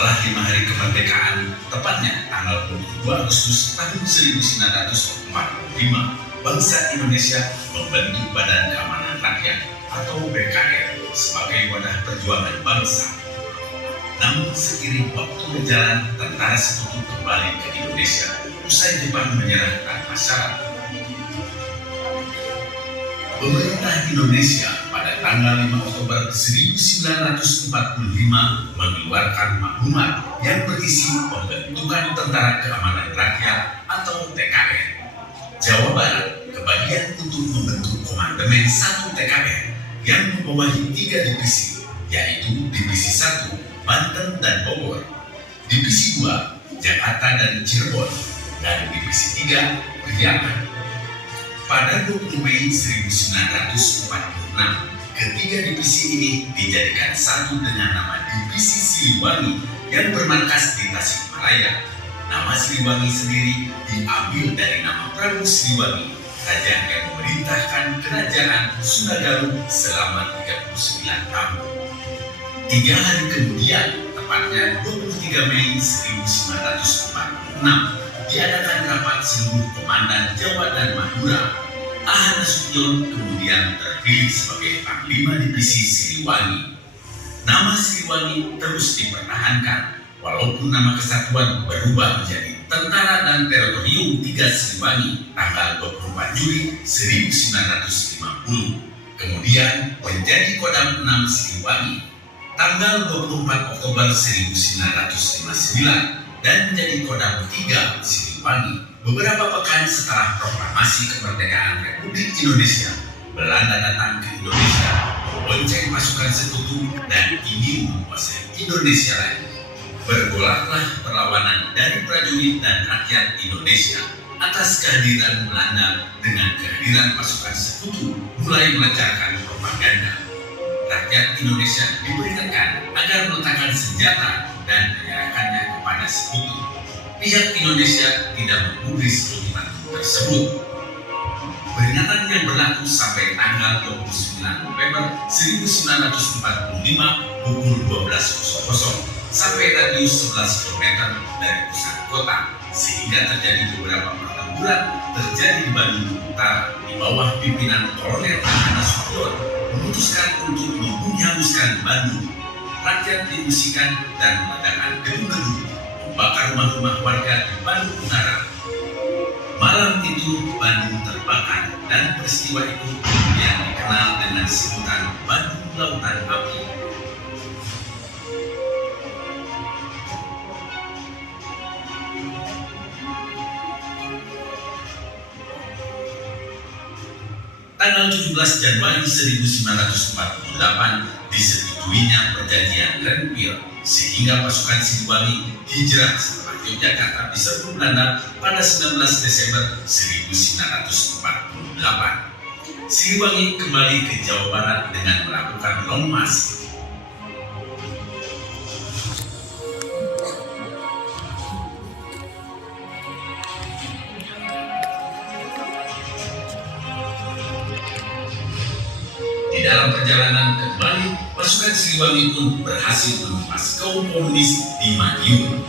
Setelah 5 hari kemerdekaan, tepatnya tanggal 22 Agustus tahun 1945, bangsa Indonesia membentuk Badan Keamanan Rakyat atau BKR sebagai wadah perjuangan bangsa. Namun seiring waktu berjalan, tentara sekutu kembali ke Indonesia usai Jepang menyerah tanpa syarat. Pemerintah Indonesia pada tanggal 5 Oktober 1945 mengeluarkan maklumat yang berisi pembentukan Tentara Keamanan Rakyat atau TKR. Jawa Barat kebagian untuk membentuk Komandemen 1 TKR yang membawahi 3 divisi, yaitu Divisi 1 Banten dan Bogor, Divisi 2 Jakarta dan Cirebon, dan Divisi 3 Priangan. Pada 20 Mei 1946, ketiga divisi ini dijadikan satu dengan nama Divisi Siliwangi yang bermarkas di Tasikmalaya. Nama Siliwangi sendiri diambil dari nama Prabu Siliwangi, raja yang memerintahkan kerajaan Sunda Galuh selama 39 tahun. 3 hari kemudian, tepatnya 23 Mei 1946, diadakan rapat seluruh komandan Jawa dan Madura. Aha Nasution kemudian terpilih sebagai Panglima Divisi Siliwangi. Nama Siliwangi terus dipertahankan, walaupun nama kesatuan berubah menjadi Tentara dan Teritorium 3 Siliwangi tanggal 24 Juli 1950. Kemudian menjadi Kodam 6 Siliwangi tanggal 24 Oktober 1959 dan menjadi Kodam 3 Siliwangi. Beberapa pekan setelah proklamasi kemerdekaan Republik Indonesia, Belanda datang ke Indonesia, membonceng pasukan sekutu dan ingin menguasai Indonesia lagi. Bergolaklah perlawanan dari prajurit dan rakyat Indonesia atas kehadiran Belanda. Dengan kehadiran pasukan sekutu mulai melancarkan propaganda. Rakyat Indonesia diperintahkan agar meletakkan senjata dan menyerahkannya kepada sekutu. Pihak Indonesia tidak menggubris ultimatum tersebut. Peringatan yang berlaku sampai tanggal 29 November 1945 pukul 12.00 sampai radius 11 km dari pusat kota, sehingga terjadi beberapa pertempuran terjadi di Bandung Utara di bawah pimpinan Kolonel Aha Nasution memutuskan untuk menghanguskan Bandung. Rakyat diungsikan dan meledakkan gedung-gedung, membakar rumah-rumah warga di Bandung Utara. Malam itu Bandung terbakar dan peristiwa itu yang dikenal dengan sebutan Bandung Lautan Api. Tanggal 17 Januari 1948 disetujuinya perjanjian Renville, sehingga pasukan Siliwangi hijrah setelah Yogyakarta diserbu Belanda pada 19 Desember 1948. Siliwangi kembali ke Jawa Barat dengan melakukan long march. Di dalam perjalanan kembali, pasukan Siliwangi pun berhasil menumpas kaum komunis di Madiun.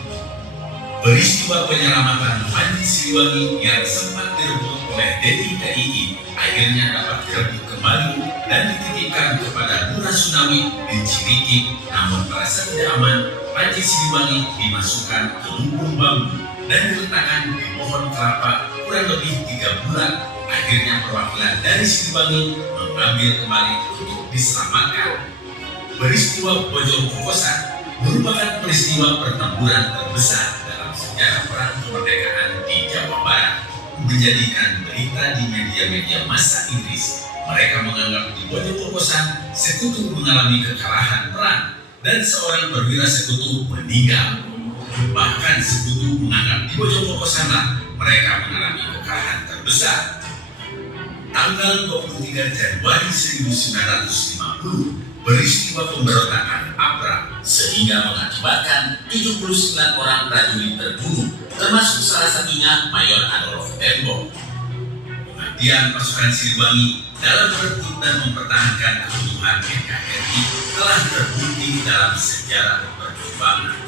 Peristiwa penyelamatan Panji Siliwangi yang sempat direbut oleh DITII akhirnya dapat direbut kembali dan dititipkan kepada Lurah Sunawi di Ciriki. Namun merasa tidak aman, Panji Siliwangi dimasukkan ke lumbung bambu dan diletakkan di pohon kelapa kurang lebih 3 bulan. Akhirnya perwakilan dari Siliwangi mengambil kembali untuk diselamatkan. Peristiwa Bojong Kokosan merupakan peristiwa pertempuran terbesar dalam sejarah perang kemerdekaan di Jawa Barat. Menjadikan berita di media-media massa Inggris, mereka menganggap di Bojong Kokosan sekutu mengalami kekalahan perang dan seorang perwira sekutu meninggal. Bahkan sekutu menganggap di Bojong Kokosanlah mereka mengalami kekalahan terbesar. Tanggal 23 Januari 1950, peristiwa pemberontakan ABRA sehingga mengakibatkan 79 orang prajurit terbunuh, termasuk salah satunya Mayor Adolf Tembo. Pengabdian pasukan Siliwangi dalam merebut dan mempertahankan keutuhan NKRI telah terbukti dalam sejarah perjuangan.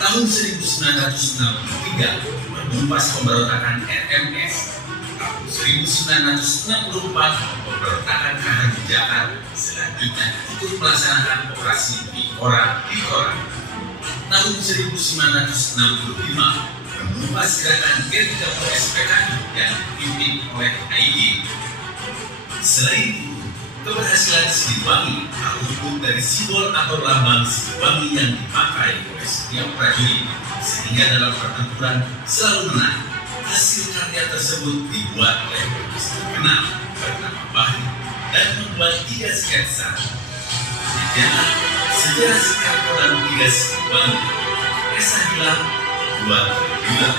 Tahun 1963 menumpas pemberontakan RMS. Tahun 1964 pemberontakan Kahar. Selanjutnya ikut melaksanakan operasi Bikora. Tahun 1965 menumpas gerakan G30S PKI yang dipimpin oleh AIG. Selain itu, keberhasilan Siliwangi terhubung dari simbol atau lambang Siliwangi yang dipakai oleh setiap prajurit, sehingga dalam pertempuran selalu menang. Hasil karya tersebut dibuat oleh pelukis terkenal bernama Bahri dan membuat 3 sketsa. Demikianlah sejarah Soekarno dan 3 Siliwangi. Esa hilang, 2 terbilang.